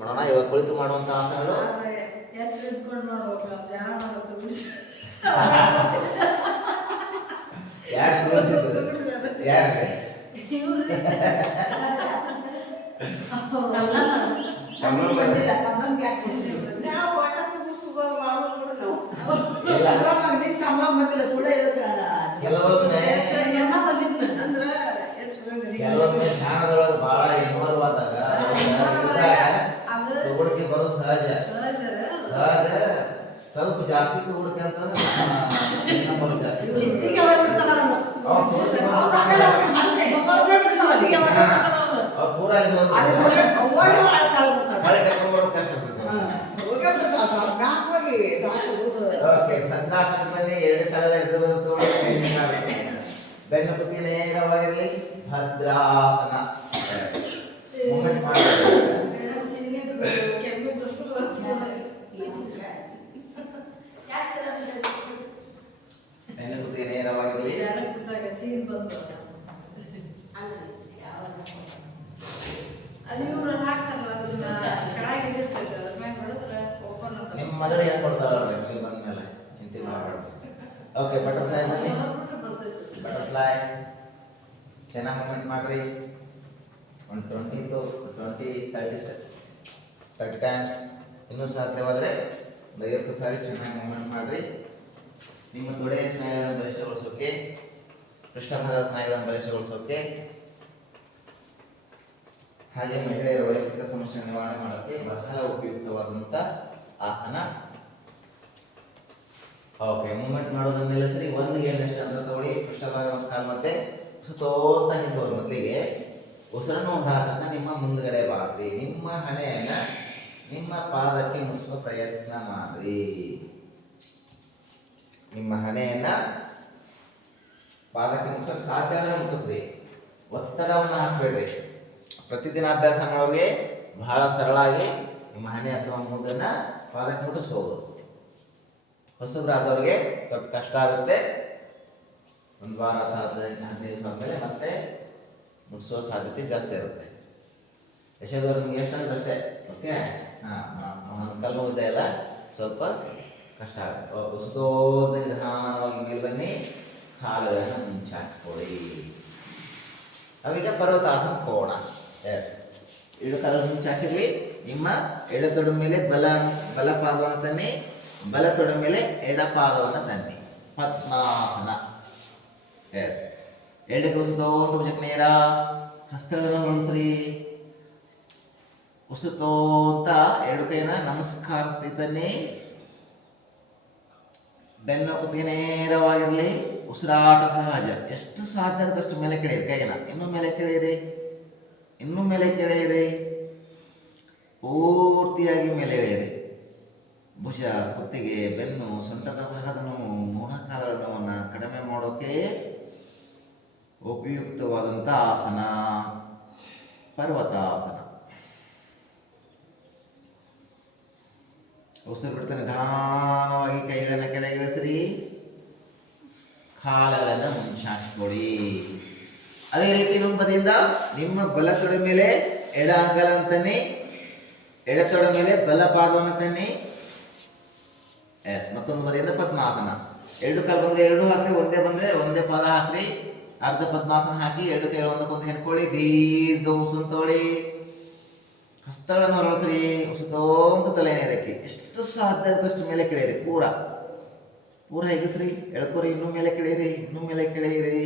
ಮಾಡೋಣ ಇವಾಗ ಕುಳಿತು ಮಾಡುವಂತ ಆಸನಗಳು ಬಿಡಿಸಿ ಯಾರು ತೋರಿಸಿದ್ರು ಯಾರಿಗೆ ಕಮಲ್ ಭಾಳ ನಾವು ಒಟ್ಟ ಸುಸ್ಸು ಮಾಡೋದು ಕೂಡ ನಾವು. ಕೆಲವೊಮ್ಮೆ ಅಂದ್ರ ಎತ್ತರ ಗಡಿ. ಕೆಲವೊಮ್ಮೆ ಧ್ಯಾನದೊಳಗೆ ಬಹಳ ಇನ್ವಾಲ್ವ್ ಆದಾಗ ಅದು ತುಗುಡಿಕೆ ಬರೋದು ಸಹಜ ಸಹಜರ. ಸಹಜ ಸ್ವಲ್ಪ ಜಾಸ್ತಿ ತುಗುಡಿಕೆ ಅಂತಂದ್ರೆ ಇನ್ನ ಬರೋದು ಜಾಸ್ತಿ ಅವ್ರು ತುಗುಡಿಕೆ ಅವ್ರು ಪೂರ ಇದು ಮಳೆ ಕರ್ಕೊಂಡ್ಬರೋದು ಕಷ್ಟ ಇರ್ತದೆ ಓಕೆ ಭದ್ರಾಸನ ಬನ್ನಿ ಎರಡು ಕಾಲ ಎದುರು ತಗೊಂಡು ಬೆನ್ನು ಕುತ್ತಿ ನೇರವಾಗಿರಲಿ ಭದ್ರಾಸನ ಮೂಮೆಂಟ್ ಮಾಡ್ತಾರೆ ಧ್ಯಾನ ಕೂತಾಗ ಸೀನ್ ಬಂತು ಅದು ಇವ್ರು ಹಾಕ್ತಾರಲ್ಲ ಅದನ್ನ ಕೆಳಗೆ ಇರ್ತೈತೆ ಅದ್ರ ಮ್ಯಾಗ ಹೊಡೆದ್ರೆ ಓಪನ್ ನಿಮ್ಮ ಮಗಳು ಏನು ಕೊಡ್ತಾರಲ್ರಿ ನೀವು ಬಂದ್ಮೇಲೆ ಚಿಂತೆ ಮಾಡಬೇಡ. ಓಕೆ ಬಟರ್ಫ್ಲೈ ಬನ್ನಿ. ಬಟರ್ಫ್ಲೈ ಚೆನ್ನಾಗಿ ಮೂಮೆಂಟ್ ಮಾಡ್ರಿ. ಒಂದು twenty to twenty thirty thirty times ಇನ್ನೂ ಸಾಧ್ಯವಾದರೆ ಒಂದು ಐವತ್ತು ಸಾರಿ ಚೆನ್ನಾಗಿ ಮೂಮೆಂಟ್ ಮಾಡ್ರಿ. ನಿಮ್ಮ ತೊಡೆಯ ಸ್ನಾಯುಗಳನ್ನು ಬಲಿಷ್ಠಗೊಳಿಸೋಕೆ ಪೃಷ್ಠಭಾಗದ ಸ್ನಾಯುಗಳನ್ನು ಬಲಿಷ್ಠಗೊಳಿಸೋಕೆ, ಹಾಗೆ ಮಹಿಳೆಯರ ವೈಯಕ್ತಿಕ ಸಮಸ್ಯೆ ನಿವಾರಣೆ ಮಾಡೋಕೆ ಬಹಳ ಉಪಯುಕ್ತವಾದಂತ ಆಸನ. ಓಕೆ ಮೂವ್ಮೆಂಟ್ ಮಾಡೋದನ್ನ ಸರಿ, ಒಂದು ಏನೆಷ್ಟು ಅಂತ ತಗೊಳ್ಳಿ ಪೃಷ್ಠಭಾಗ ಒಂದು ಕಾಲು ಮತ್ತೆ ಸುತ್ತೋತ ನಿಂತವ್ರ ಮೊದಲಿಗೆ. ಉಸಿರನ್ನು ಹಾಕಕ್ಕ ನಿಮ್ಮ ಮುಂದ್ಗಡೆ ಬಾರ್ರಿ ನಿಮ್ಮ ಹಣೆಯನ್ನ ನಿಮ್ಮ ಪಾದಕ್ಕೆ ಮುಚ್ಚುವ ಪ್ರಯತ್ನ ಮಾಡ್ರಿ. ನಿಮ್ಮ ಹಣೆಯನ್ನ ಪಾದಕ್ಕೆ ಮುಟ್ಟಕ್ಕೆ ಸಾಧ್ಯ ಆದರೆ ಮುಟ್ಟಿಸ್ರಿ ಒತ್ತಡವನ್ನು ಹಾಕ್ಬೇಡ್ರಿ. ಪ್ರತಿದಿನ ಅಭ್ಯಾಸ ಮಾಡೋರಿಗೆ ಬಹಳ ಸರಳಾಗಿ ನಿಮ್ಮ ಹಣೆ ಅಥವಾ ಮೂಗನ್ನ ಪಾದಕ್ಕೆ ಮುಟ್ಟಿಸ್ಬೋದು. ಹೊಸಬ್ರಾದವ್ರಿಗೆ ಸ್ವಲ್ಪ ಕಷ್ಟ ಆಗುತ್ತೆ. ಒಂದು ವಾರ ಹದಿನೈದು ಆದಮೇಲೆ ಮತ್ತೆ ಮುಟ್ಟಿಸುವ ಸಾಧ್ಯತೆ ಜಾಸ್ತಿ ಇರುತ್ತೆ. ಯಶೋದವ್ರು ನಿಮ್ಗೆ ಎಷ್ಟಾಗುತ್ತೆ ಅಷ್ಟೇ ಓಕೆ? ಹಾಂ ಕಲ್ಲು ಇದೆ ಎಲ್ಲ ಸ್ವಲ್ಪ ಕಷ್ಟ ಆಗುತ್ತೆ. ಓಕೆ ಸುತ್ತೋದ ನಿಧಾನವಾಗಿ ಬನ್ನಿ. ಕಾಲುಗಳನ್ನು ಮುಂಚಾಕ್ಕೊಳ್ಳಿ ಅವೀಗ ಪರ್ವತಾಸನ ಹೋಗೋಣ ಎಸ್ ಎರಡು ಕಾಲ ಮುಂಚಾಕಿರ್ಲಿ ನಿಮ್ಮ ಎಡ ತೊಡ ಮೇಲೆ ಬಲ ಬಲ ಪಾದವನ್ನು ತನ್ನಿ ಬಲ ತೊಡ ಮೇಲೆ ಎಡ ಪಾದವನ್ನು ತನ್ನಿ. ಪದ್ಮಾಸನ. ಎಸ್ ಎಡಕ್ಕೆ ಉಸುತ್ತೋಂತ ಭುಜಕ್ಕೆ ನೇರ ಹಸ್ತಗಳನ್ನು ಹೊರಡಿಸ್ರಿ ಉಸುತ್ತೋಂತ ಎರಡು ಕೈನ ನಮಸ್ಕಾರ ಸ್ಥಿತನ್ನಿ ಬೆನ್ನು ನೇರವಾಗಿರಲಿ, ಉಸಿರಾಟ ಸಹಜ. ಎಷ್ಟು ಸಾಧ್ಯ ಅಷ್ಟು ಮೇಲೆ ಕೆಳೆಯಿರಿ ಕೈನ ಇನ್ನೂ ಮೇಲೆ ಕೆಳೆಯಿರಿ ಇನ್ನೂ ಮೇಲೆ ಕೆಳೆಯಿರಿ ಪೂರ್ತಿಯಾಗಿ ಮೇಲೆ ಎಳೆಯಿರಿ. ಭುಜ, ಕುತ್ತಿಗೆ, ಬೆನ್ನು, ಸೊಂಟದ ಭಾಗದ ನೋವು ಮೂಢಕಾಲ ನೋವನ್ನು ಕಡಿಮೆ ಮಾಡೋಕೆ ಉಪಯುಕ್ತವಾದಂಥ ಆಸನ. ಪರ್ವತಾಸನ. ಉಸಿರು ಬಿಡ್ತಾ ನಿಧಾನವಾಗಿ ಕೈಗಳನ್ನು ಕೆಳಗಿಳಿಸ್ರಿ. ಕಾಲಗಳನ್ನು ಮುಂಚಾಕಿಕೊಡಿ ಅದೇ ರೀತಿ ಇನ್ನೊಂದು ಬದಿಯಿಂದ ನಿಮ್ಮ ಬಲ ತೊಡೆ ಮೇಲೆ ಎಡ ಅಂಗಲನ್ನು ತನ್ನಿ ಎಡ ತೊಡೆ ಮೇಲೆ ಬಲ ಪಾದವನ್ನು ತನ್ನಿ ಮತ್ತೊಂದು ಬದಿಯಿಂದ ಪದ್ಮಾಸನ. ಎರಡು ಕಾಲು ಬಂದ್ರೆ ಎರಡು ಹಾಕ್ರಿ, ಒಂದೇ ಬಂದ್ರೆ ಒಂದೇ ಪಾದ ಹಾಕ್ರಿ. ಅರ್ಧ ಪದ್ಮಾಸನ ಹಾಕಿ ಎರಡು ಕೈ ಒಂದಕ್ಕೊಂದು ಹೆಣ್ಕೊಳ್ಳಿ ದೀರ್ಘ ತಗೊಳ್ಳಿ. ಹಸ್ತಗಳನ್ನು ಹೊರಳಿಸ್ರಿ ಸುತ್ತೋಂತ ತಲೆ ನೇರಕ್ಕೆ ಎಷ್ಟು ಸಾಧ್ಯ ಆದಷ್ಟು ಮೇಲೆ ಕೆಳೆಯಿರಿ ಪೂರ. ಪೂರ ಹೆಗಸ್ರಿ? ಎಳ್ಕೊರಿ, ಇನ್ನೂ ಮೇಲೆ ಕೆಳೆಯಿರಿ ಇನ್ನೂ ಮೇಲೆ ಕೆಳೆಯಿರಿ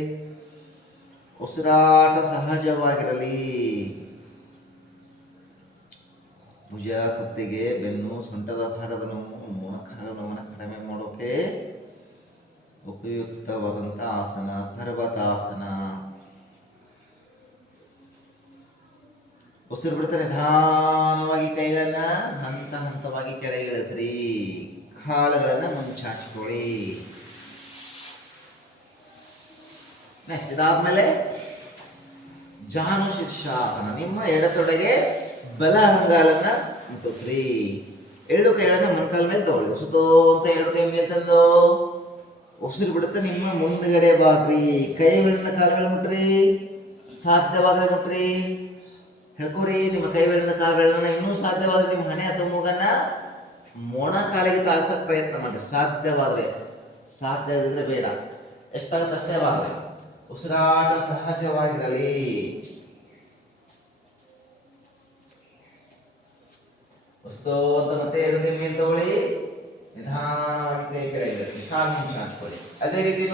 ಉಸಿರಾಟ ಸಹಜವಾಗಿರಲಿ. ಭುಜ, ಕುತ್ತಿಗೆ, ಬೆನ್ನು, ಸೊಂಟದ ಭಾಗದ ನೋವು ಮೊಣಕಾಲ ನೋವನ್ನು ಕಡಿಮೆ ಮಾಡೋಕೆ ಉಪಯುಕ್ತವಾದಂಥ ಆಸನ, ಪರ್ವತಾಸನ. ಉಸಿರು ಬಿಡ್ತಾರೆ ನಿಧಾನವಾಗಿ ಕೈಗಳನ್ನ ಹಂತ ಹಂತವಾಗಿ ಕೆಳಗಿಳಿಸ್ರಿ. ಕಾಲುಗಳನ್ನ ಮುಂಚಾಚಿಕೊಳ್ಳಿ. ನೆಕ್ಸ್ಟ್ ಇದಾದ್ಮೇಲೆ ಜಾನು ಶೀರ್ಷಾಸನ ನಿಮ್ಮ ಎಡತೊಡೆಗೆ ಬಲ ಹಂಗಾಲನ್ನ ಮುಟ್ಟಿಸ್ರಿ. ಎರಡು ಕೈಗಳನ್ನ ಮೊಣಕಾಲ ಮೇಲೆ ತಗೊಳ್ಳಿ. ಉಸುತೋ ಅಂತ ಎರಡು ಕೈ ಮೇಲೆ ತಂದು. ಉಸಿರು ಬಿಡುತ್ತೆ ನಿಮ್ಮ ಮುಂದ್ಗಡೆ ಬಾಗ್ರಿ. ಕೈಗಳನ್ನ ಕಾಲುಗಳು ಮುಟ್ರಿ. ಸಾಧ್ಯವಾದ್ರೆ ಮುಟ್ರಿ. ಹೇಳ್ಕೊರಿ ನಿಮ್ಮ ಕೈ ಬೆಳೆದ ಕಾಲು ಬೆರಳನ್ನ ಇನ್ನೂ ಸಾಧ್ಯವಾದ್ರೆ ನಿಮ್ಮ ಹಣೆ ಅಥವಾ ಮೂಗನ್ನ ಮೊಣ ಕಾಲಿಗೆ ತಾಗ್ಸಕ್ ಪ್ರಯತ್ನ ಮಾಡಿ. ಸಾಧ್ಯವಾದ್ರೆ, ಸಾಧ್ಯ ಇದ್ರೆ ಬೇಡ. ಎಷ್ಟಾಗುತ್ತೆ ಅಷ್ಟೇ ಬಾಗ್ರೆ ಉಸಿರಾಟ ಸಹಜವಾಗಿರಲಿ. ವಸ್ತು ಅಂತ ಮತ್ತೆ ಎರಡು ಮೇಲೆ ತಗೊಳ್ಳಿ. ನಿಧಾನವಾಗಿ ಕೈ ಅದೇ ರೀತಿ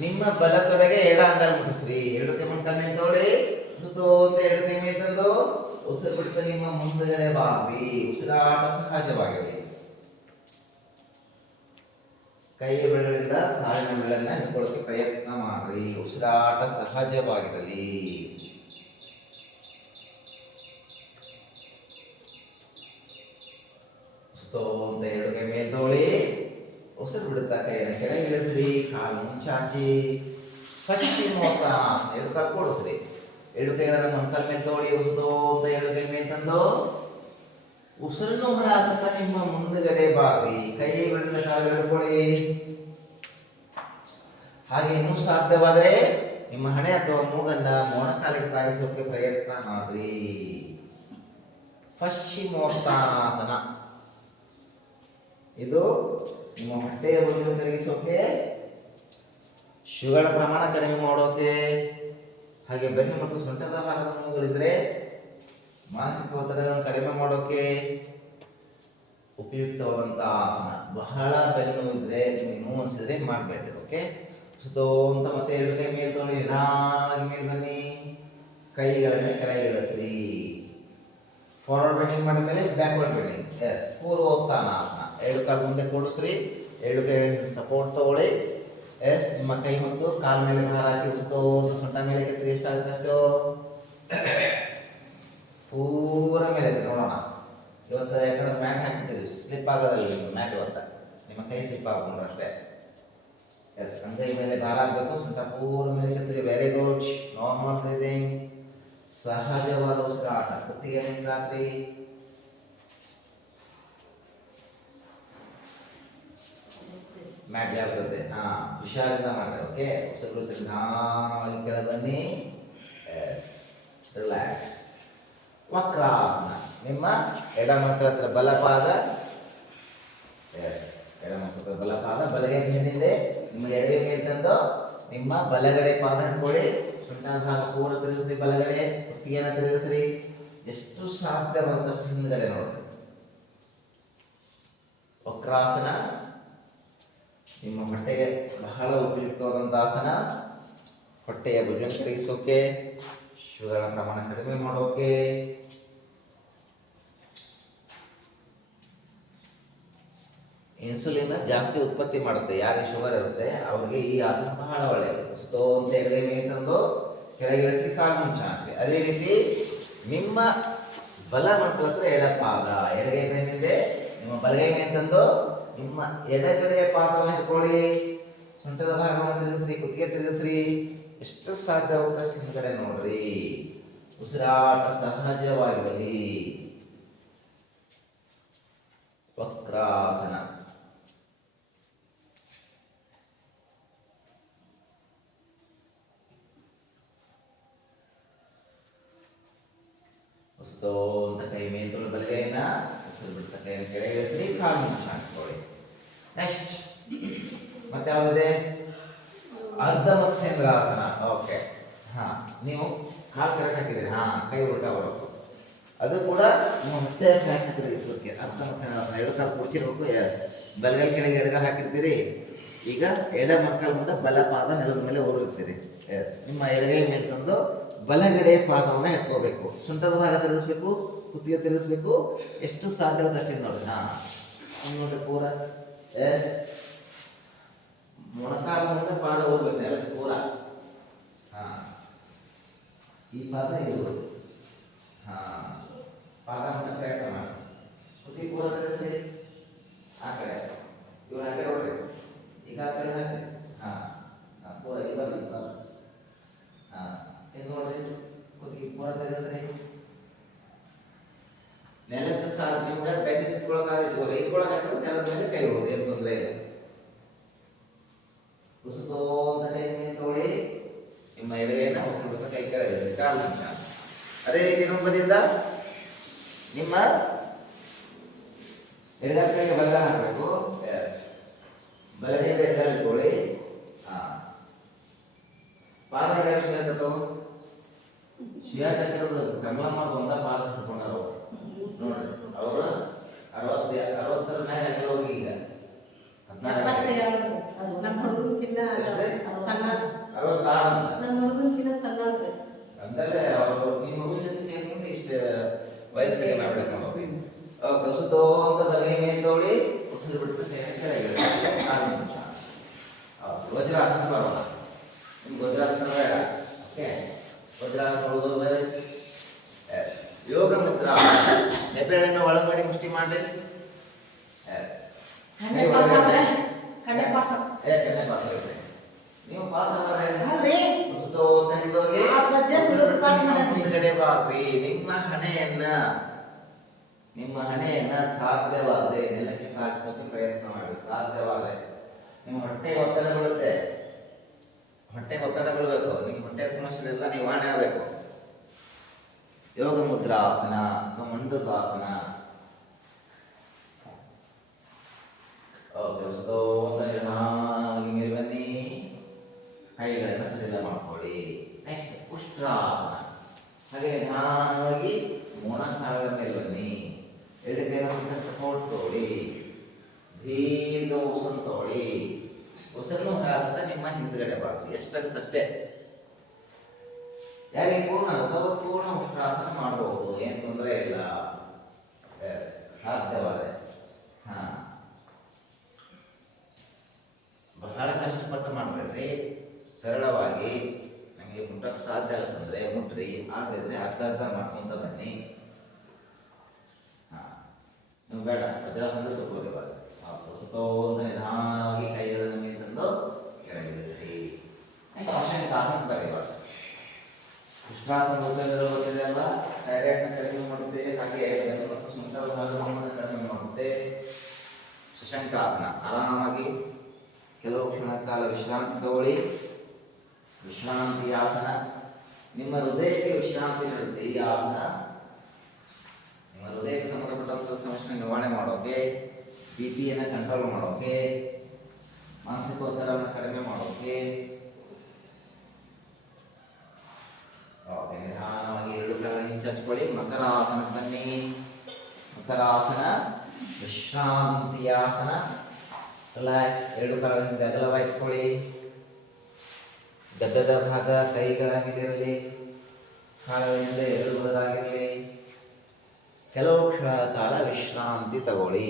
ನಿಮ್ಮ ಬಲ ತೊಡೆಗೆ ಎಡ ಅಂಗಾಲ ಮುಟ್ಟಿಸ್ರಿ ಎರಡು ಕೈ ಮೇಲೆ ತಗೊಳ್ಳಿ. ಸುತ್ತು ಅಂತ ಎರಡು ಕೈ ಮೇಲೆ ತಂದು ಉಸಿರು ಬಿಡ್ತಾ ನಿಮ್ಮ ಮುಂದಗಡೆ ಬಾರಿ ಉಸಿರಾಟ ಸಹಜವಾಗಿದೆ. ಕೈ ಬೆರಳಿಂದ ಕಾಲಿನ ಬೆರಳನ್ನ ಹಿಡ್ಕೊಳ್ಳೋಕೆ ಪ್ರಯತ್ನ ಮಾಡ್ರಿ. ಉಸಿರಾಟ ಸಹಜವಾಗಿರಲಿ. ಅಂತ ಎರಡು ಮೇಲ್ದೋಳಿ. ಉಸಿರು ಬಿಡುತ್ತಾ ಕೈಯನ್ನು ಕೆಳಗೆ ಇಳಿಸ್ರಿ ಕಾಲು ಮುಂಚಾಚಿ. ಪಶ್ಚಿಮೋತ್ತ ಎರಡು ಹೇಳಿ ಕೂಡಿಸ್ರಿ ಎರಡು ಕೈಗಳನ್ನ ಮೊಣಕಾಲ ಮೇಲೆ ತಗೊಳ್ಳಿ ಅಂತ ಎರಡು ಕೈ ಮೇಲೆ ತಂದು, ಉಸಿರನ್ನು ಹೊರ ಹಾಕುತ್ತಾ ನಿಮ್ಮ ಮುಂದುಗಡೆ ಬಾವಿ. ಕೈ ಬೆಳೆದ ಕಾಲು ಹಿಡ್ಕೊಳ್ಳಿ. ಹಾಗೆ ಇನ್ನೂ ಸಾಧ್ಯವಾದರೆ ನಿಮ್ಮ ಹಣೆ ಅಥವಾ ಮೂಗನ್ನ ಮೊಣಕಾಲಿಗೆ ತಾಗಿಸೋಕೆ ಪ್ರಯತ್ನ ಮಾಡ್ರಿ. ಪಶ್ಚಿಮೋತ್ಥಾನಾಸನ ಇದು ನಿಮ್ಮ ಹೊಟ್ಟೆಯ ಬಗ್ಗೆ ಕರಗಿಸೋಕೆ, ಶುಗರ್ ಪ್ರಮಾಣ ಕಡಿಮೆ ಮಾಡೋಕೆ ಹಾಗೆ ಬೆನ್ನು ಮತ್ತು ಸೊಂಟದ ಭಾಗದ ನೋವುಗಳಿದ್ರೆ ಮಾನಸಿಕ ಒತ್ತಡಗಳನ್ನು ಕಡಿಮೆ ಮಾಡೋಕೆ ಉಪಯುಕ್ತವಾದಂತ ಆಸನ. ಬಹಳ ಬೆನ್ನು ಇದ್ರೆ ನಿಮಗೆ ನೋವು ಅನಿಸಿದ್ರೆ ಮಾಡಬೇಡ್ರಿ ಓಕೆ ಸುತ್ತೋ ಅಂತ ಮತ್ತೆ ಎರಡು ಕೈ ಮೇಲೆ ತೊಗೊಂಡು ನಿಧಾನವಾಗಿ ಮೇಲೆ ಬನ್ನಿ. ಕೈಗಳನ್ನ ಕೆಳಗೆ ಇಳಿಸ್ರಿ. ಫಾರ್ವರ್ಡ್ ಬೆಂಡಿಂಗ್ ಮಾಡಿದ ಮೇಲೆ ಬ್ಯಾಕ್ವರ್ಡ್ ಬೆಂಡಿಂಗ್ ಎಸ್ ಪೂರ್ವೋತ್ಥಾನ ಆಸನ. ಎರಡು ಕಾಲು ಮುಂದೆ ಕೂಡಿಸ್ರಿ. ಎರಡು ಕೈ ಸಪೋರ್ಟ್ ತಗೊಳ್ಳಿ. ಎಸ್ ನಿಮ್ಮ ಕೈ ಮತ್ತು ಕಾಲ ಮೇಲೆ ಭಾರ ಹಾಕಿ ಉಸ್ತೋ ಅಂತ ಸೊಂಟ ಮೇಲೆ ಕೆತ್ತಿರಿ ಎಷ್ಟಾಗುತ್ತೆ ಅಷ್ಟು ಪೂರ ಮೇಲೆ ಇದೆ ನೋಡೋಣ ಇವತ್ತು ಯಾಕಂದ್ರೆ ಮ್ಯಾಟ್ ಹಾಕಿದ್ದೀವಿ ಸ್ಲಿಪ್ ಆಗೋದಿಲ್ಲ ಮ್ಯಾಟ್ ಇವತ್ತು ನಿಮ್ಮ ಕೈ ಸ್ಲಿಪ್ ಆಗ್ಕೊಂಡ್ರೆ ಅಷ್ಟೇ ಎಸ್ ಅಂಗೈ ಮೇಲೆ ಭಾರ ಹಾಕಬೇಕು ಸೊಂಟ ಪೂರ ಮೇಲೆ ಕೆತ್ತಿರಿ ವೆರಿ ಗುಡ್ ನಾರ್ಮಲ್ ಬ್ರೀದಿಂಗ್ ಸಹಜವಾದ ಉಸಿರಾಟ ಕುತ್ತಿಗೆ ನಿಂತಾಕ್ರಿ ಮ್ಯಾಟ್ ಯಾವ್ದದೆ ಹಾ ಹುಷಾರಿಂದ ಮಾಡ್ರಿ ಓಕೆ ಉಸಿರು ನಿಧಾನವಾಗಿ ಕೆಳಗೆ ಬನ್ನಿ. ರಿಲ್ಯಾಕ್ಸ್ ವಕ್ರಾಸನ. ನಿಮ್ಮ ಎಡ ಮಕ್ಕಳ ಹತ್ರ ಬಲಪಾದ? ಎಡ ಮಕ್ಕಳ ಬಲಪಾದ ಬಲಗೈ ಮೇಲಿದೆ ನಿಮ್ಮ ಎಡಗೈ ಮೇಲೆ ತಂದು, ನಿಮ್ಮ ಬಲಗಡೆ ಪಾದ ಹಿಡ್ಕೊಳ್ಳಿ. ಸೊಂಟದ ಭಾಗ ಪೂರ ತಿರುಗಿಸ್ರಿ, ಬಲಗಡೆ. ಕುತ್ತಿಗೆನ ತಿರುಗಿಸ್ರಿ. ಎಷ್ಟು ಸಾಧ್ಯ ಬರುತ್ತಷ್ಟು ಹಿಂದ್ಗಡೆ ನೋಡ್ರಿ. ವಕ್ರಾಸನ. ನಿಮ್ಮ ಹೊಟ್ಟೆಗೆ ಬಹಳ ಉಪಯುಕ್ತವಾದಂಥ ಆಸನ. ಹೊಟ್ಟೆಯ ಭುಜನ ತೆಗೆಸೋಕೆ ಶುಗರ್ನ ಪ್ರಮಾಣ ಕಡಿಮೆ ಮಾಡೋಕೆ. ಇನ್ಸುಲಿನ್ ಜಾಸ್ತಿ ಉತ್ಪತ್ತಿ ಮಾಡುತ್ತೆ, ಯಾರಿಗೆ ಶುಗರ್ ಇರುತ್ತೆ, ಅವ್ರಿಗೆ ಈ ಆಸನ ಬಹಳ ಒಳ್ಳೆಯದು. ಸ್ಟೋ ಅಂತ ಎಡಗೈ ಮೇಲೆ ತಂದು ಕೆಳಗೆ ಇಳಿಸಿ ಕಾಲು ಮುಂಚೆ ಹಾಕಿ ಅದೇ ರೀತಿ ನಿಮ್ಮ ಬಲ ಮಾಡ್ತಾರೆ ಹತ್ರ ಎಡ ಪಾದ, ಎಡಗೈ ಮೇಲಿದೆ ನಿಮ್ಮ ಬಲಗೈ ಮೇಲೆ ತಂದು ನಿಮ್ಮ ಎಡಗಡೆಯ ಪಾದವನ್ನು ಇಟ್ಕೊಳ್ಳಿ ಸೊಂಟದ ಭಾಗವನ್ನು ತಿರುಗಿಸ್ರಿ, ಕುತ್ತಿಗೆ ತಿರುಗಿಸ್ರಿ. ಎಷ್ಟು ಸಾಧ್ಯವಾಗುತ್ತೆ ಅಷ್ಟು ಹಿಂದ್ಗಡೆ ನೋಡ್ರಿ. ಉಸಿರಾಟ ಸಹಜವಾಗಿರಲಿ. ವಕ್ರಾಸನ. ಅಂತ ಕೈ ಮೇಲೆ ಬಲಗೈನ ಉಸಿರು ಬಿಡ್ತಾ ಕೈಯನ್ನು ಕೆಳಗೆ ಇಳಿಸ್ರಿ ಕಾಲು ನಿಮಿಷ ಹಾಕ್ಕೊಳ್ಳಿ ನೆಕ್ಸ್ಟ್ ಮತ್ತೆ ಯಾವುದಿದೆ ಅರ್ಧ ಮತ್ಸ್ಯೇಂದ್ರಾಸನ ಓಕೆ ಹಾ, ನೀವು ಕಾಲು ಕೆಳಗೆ ಹಾಕಿದ್ದೀರಿ. ಹಾ, ಕೈ ಉಲ್ಟಾ ಬರಬೇಕು ಅದು ಕೂಡ ಮತ್ತೆ ಹಾಕಿದ್ರೆ ಅರ್ಧ ಮತ್ಸ್ಯೇಂದ್ರಾಸನ ಎರಡು ಕಾಲು ಕುಡಿಸಿರ್ಬೇಕು. ಬಲಗೈ ಕೆಳಗೆ ಎಡಗಾಲ ಹಾಕಿರ್ತೀರಿ. ಈಗ ಎಡ ಮಕ್ಕಳ ಮುಂದೆ ಬಲ ಪಾದ ನೆಲದ ಮೇಲೆ ಎಸ್ ನಿಮ್ಮ ಎಡಗೈ ಮೇಲೆ ತಂದು ಬಲಗಡೆಯ ಪಾದವನ್ನು ಇಟ್ಕೋಬೇಕು ಸುಂದರವಾದ ಭಾಗ ತಿರುಗಿಸ್ಬೇಕು ಕುತ್ತಿಗೆ ತಿರುಗಿಸ್ಬೇಕು ಎಷ್ಟು ಸಾಧ್ಯ ಅಷ್ಟು ನೋಡಿ ಹಾ ಇನ್ನು ನೋಡ್ರಿ ಪೂರ ಎಸ್ ಮೊಣಕಾಲ ಮುಂದೆ ಪಾದ ಹೋಗ್ಬೇಕು ನೆಲಕ್ಕೆ ಪೂರ ಹಾ ಈ ಪಾದ ಇಳು ಹಾ ಪಾದ ಮುಂದೆ ಪ್ರಯತ್ನ ಮಾಡಿ ಕುತ್ತಿಗೆ ಪೂರ ತಿರುಗಿಸಿ ಆ ಕಡೆ ಇವ್ರು ಹಾಗೆ ನೋಡ್ರಿ ಈಗ ಆ ಕಡೆ ಹಾಕಿ ಹಾ ಹಾ, ಪೂರ ಇವಾಗ ಇವಾಗ ಹಾ ಇನ್ನು ನೋಡ್ರಿ ಕುತ್ತಿಗೆ ಪೂರ ತಿರುಗಿಸ್ರಿ ನೆಲಕ್ಕೆ ಸಾಲ ನಿಮ್ಗೆ ಬೆನ್ನು ನಿಂತ್ಕೊಳ್ಳೋಕಾಗಲ್ಲ ಇಟ್ಕೊಳಕ್ ಹಾಕಿದ್ರೆ ನೆಲದ ಮೇಲೆ ಕೈ ಹೋಗಿ ಏನು ತೊಂದರೆ ಇಲ್ಲ ಕುಸುತೋ ಅಂತ ಕೈ ಮೇಲೆ ತಗೊಳ್ಳಿ ನಿಮ್ಮ ಎಡಗೈನ ಉಸಿರು ಕೈ ಕೆಳಗೆ ಕಾಲು ನಿಮಿಷ ಅದೇ ರೀತಿ ನಿಮ್ಮ ಬದಿಯಿಂದ? ನಿಮ್ಮ ಕಡೆಗೆ ಬಲಗಾಲ ಹಾಕಬೇಕು. ಬಲದಿಂದ ಎಡಗಾಲ ಇಟ್ಕೊಳ್ಳಿ ಹಾಂ. ಪಾದ ಯಾರು ಕಮಲಮ್ಮ ಒಂದ ಪಾದ ನೋಡ್ರಿ ಅವರು ಅರವತ್ತ ಅರವತ್ತರ ಮ್ಯಾಗ ಅವ್ರಿಗೆ ಈಗ. ಹದಿನಾಲ್ಕು ಸಣ್ಣ ಅರವತ್ತಾರು ಅಂತ ನಮ್ಮ ಹುಡುಗನ್ಕಿನ್ನ ಸಣ್ಣ ಅವ್ರಿ ಅಂದರೆ ಅವರು ನಿಮ್ಮ ಹುಡುಗನ ಜೊತೆ ಸೇರ್ಕೊಂಡು ಇಷ್ಟು ವಯಸ್ಸು ಕಡಿಮೆ ಮಾಡ್ಬೇಕು ನಾವು ಅವಾಗ ಕಸುತ್ತೋಂತ ಬಲಗೈ ಮೇಲೆ ತೋಳಿ ಉಸಿರು ಬಿಟ್ಟು ಸೇರಿ ಕೆಳಗೆ ಆರು ನಿಮಿಷ ಹೌದು ವಜ್ರಾಸನ ಬರೋಣ ನಿಮ್ಗೆ ವಜ್ರಾಸನ ಬೇಡ ಓಕೆ. ವಜ್ರಾಸನ ಉಳಿದು ಬೇರೆ ಯೋಗ ಮಿತ್ರ ಹೆಬ್ಬೆರಳನ್ನು ಒಳಗಡೆ ಮುಷ್ಟಿ ಮಾಡಿ. ಕಣ್ಣೆ ಪಾಸ್ ಆಗುತ್ತೆ ನೀವು ಪಾಸ್ ಆಗೋದ್ರೆ ಅಲ್ರಿ. ಸುತ್ತೋತ ನಿಲ್ಲೋಗಿ ಆ ಸದ್ಯ ಉಸಿರು ಬಿಟ್ಟು ಪಾಸ್ ನಿಮ್ಮ ಮಾಡದ್ರಿ. ಮುಂದ್ಗಡೆ ನಿಮ್ಮ ಹಣೆಯನ್ನ ನಿಮ್ಮ ಹಣೆಯನ್ನ ಸಾಧ್ಯವಾದ್ರೆ ನೆಲಕ್ಕೆ ತಾಗಿಸೋಕೆ ಪ್ರಯತ್ನ ಮಾಡಿ. ಸಾಧ್ಯವಾದ್ರೆ. ನಿಮ್ಮ ಹೊಟ್ಟೆ ಒತ್ತಡ ಬೀಳುತ್ತೆ. ಹೊಟ್ಟೆಗೆ ಒತ್ತಡ ಬೀಳಬೇಕು ನಿಮ್ಮ ಹೊಟ್ಟೆ ಸಮಸ್ಯೆಗಳೆಲ್ಲ ನಿವಾರಣೆ ಆಗಬೇಕು. ಯೋಗ ಮುದ್ರಾಸನ ಅಥವಾ ಮಂಡುಕಾಸನ ಮೇಲೆ ಬನ್ನಿ. ಕೈಗಳನ್ನು ಸಡಿಲ ಮಾಡ್ಕೊಳ್ಳಿ. ನೆಕ್ಸ್ಟ್ ಉಷ್ಟ್ರಾಸನ. ಹಾಗೆ ನಿಧಾನವಾಗಿ ಮೊಣಕಾಲುಗಳ ಮೇಲೆ ಬನ್ನಿ. ಎರಡು ಕೈನ ಸಪೋರ್ಟ್ ತೋಳಿ ದೀರ್ಘ ಉಸನ್ ತಗೊಳ್ಳಿ. ಉಸಿರನ್ನು ಹೊರಗಾಗುತ್ತಾ ನಿಮ್ಮ ಹಿಂದ್ಗಡೆ ಬಾಗಿ ಎಷ್ಟಾಗುತ್ತೆ ಅಷ್ಟೇ. ಯಾರಿಗೆ ಪೂರ್ಣ ಆಗುತ್ತೋ ಪೂರ್ಣ ಉಷ್ಟ್ರಾಸನ ಮಾಡಬಹುದು ಏನು ತೊಂದರೆ ಇಲ್ಲ. ಸಾಧ್ಯವಾದರೆ ಹಾ. ಬಹಳ ಕಷ್ಟಪಟ್ಟು ಮಾಡಬೇಡ್ರಿ. ಸರಳವಾಗಿ ನನಗೆ ಮುಟ್ಟಕ್ಕೆ ಸಾಧ್ಯ ಆಗುತ್ತಂದ್ರೆ ಮುಟ್ರಿ. ಆಗದಿದ್ರೆ ಅರ್ಧ ಅರ್ಧ ಮಾಡ್ಕೊಂತ ಬನ್ನಿ. ಹಾಂ. ನೀವು ಬೇಡ. ವಜ್ರಾಸನದಲ್ಲಿ ಕೂರಿವಾಗ ಆ ಸುತ್ತೋತ ನಿಧಾನವಾಗಿ ಕೈಗಳನ್ನು ಮೇಲೆ ತಂದು ಕೆಳಗೆ ಇಳಿಸಿ ನೆಕ್ಸ್ಟ್ ಶಶಾಂಕಾಸನ ಬರೀ ಇವಾಗ ಉಷ್ಟ್ರಾಸನ ಅಲ್ಲ ಥೈರಾಯ್ಡ್ನ ಕಡಿಮೆ ಮಾಡುತ್ತೆ, ಹಾಗೆ ಮುಂತಾದ ಭಾಗವನ್ನು ಕಡಿಮೆ ಮಾಡುತ್ತೆ. ಶಶಾಂಕಾಸನ, ಆರಾಮಾಗಿ ಕೆಲವು ಕ್ಷಣ ಕಾಲ ವಿಶ್ರಾಂತಿ ತಗೊಳ್ಳಿ ವಿಶ್ರಾಂತಿ ಆಸನ ನಿಮ್ಮ ಹೃದಯಕ್ಕೆ ವಿಶ್ರಾಂತಿ ನೀಡುತ್ತೆ. ಈ ಆಸನ ನಿಮ್ಮ ಹೃದಯಕ್ಕೆ ಸಂಬಂಧಪಟ್ಟಂಥ ಸಮಸ್ಯೆ ನಿವಾರಣೆ ಮಾಡೋಕೆ ಬಿ ಪಿಯನ್ನು ಕಂಟ್ರೋಲ್ ಮಾಡೋಕೆ ಮಾನಸಿಕ ಒತ್ತಡವನ್ನು ಕಡಿಮೆ ಮಾಡೋಕೆ ಓಕೆ ನಿಧಾನವಾಗಿ ಎರಡು ಕಾಲ ಹಿಂಚಚ್ಕೊಳ್ಳಿ ಮಕರಾಸನಕ್ಕೆ ಬನ್ನಿ ಮಕರಾಸನ ವಿಶ್ರಾಂತಿಯಾಸನ ರಿಲ್ಯಾಕ್ಸ್ ಎರಡು ಕಾಲದಿಂದ ಅಗಲವಾಗಿ ಇಟ್ಕೊಳ್ಳಿ ಗದ್ದದ ಭಾಗ ಕೈಗಳ ಮೇಲಿರಲಿ ಕಾಲುಗಳಿಂದ ಎರಡು ಬದಲಾಗಿರಲಿ ಕೆಲವು ಕ್ಷಣ ಕಾಲ ವಿಶ್ರಾಂತಿ ತಗೊಳ್ಳಿ